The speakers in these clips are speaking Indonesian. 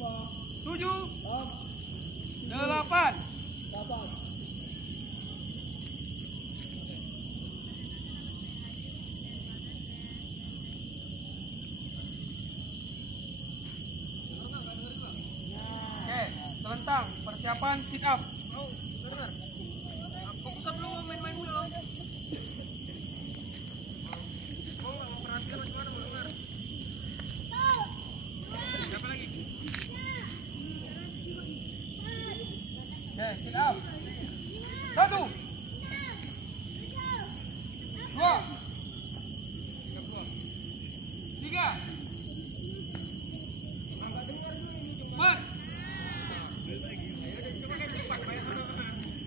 7, 8. Oke, telentang, persiapan sit up. Fokus dulu, main-main dulu. Mau perhatian gimana, dengar. Siapa lagi? Oke, sit up. 1, 2, 3, 4,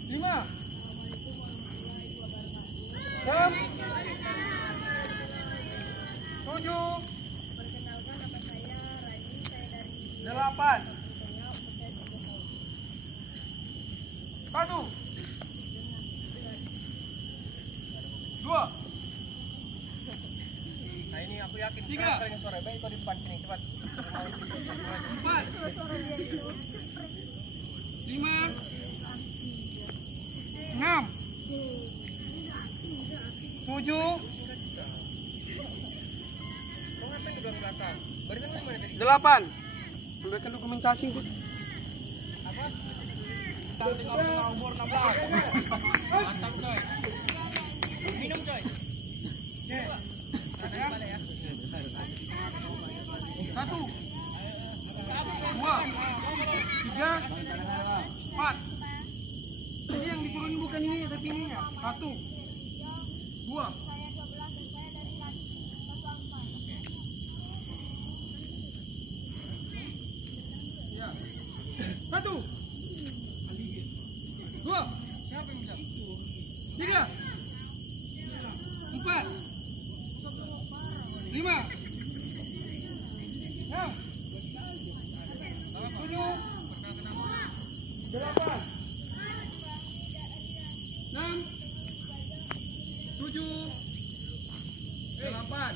5, 6, 7, 8. 1, 2. Nah ini aku yakin 3, kalian suara baik kau di depan sini cepat. 4, 5, 6, 7, Kau ngapain di belakang? Barisan lu di mana tadi? 8. Ambilkan dokumentasi itu. Apa? Tadi kamu umur 16. Mantap coy. Minum coy. Oke. Ada ya? 1, 2, 3, 4. Ini yang diturunin bukan ini, tapi ini ya. 1, 2. Ya. 1, 2. Siapa yang bilang? 3, 4, 5, 6, 7, 8, 6, 7, 8,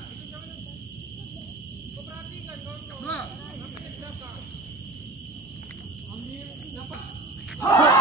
2, ambil 8.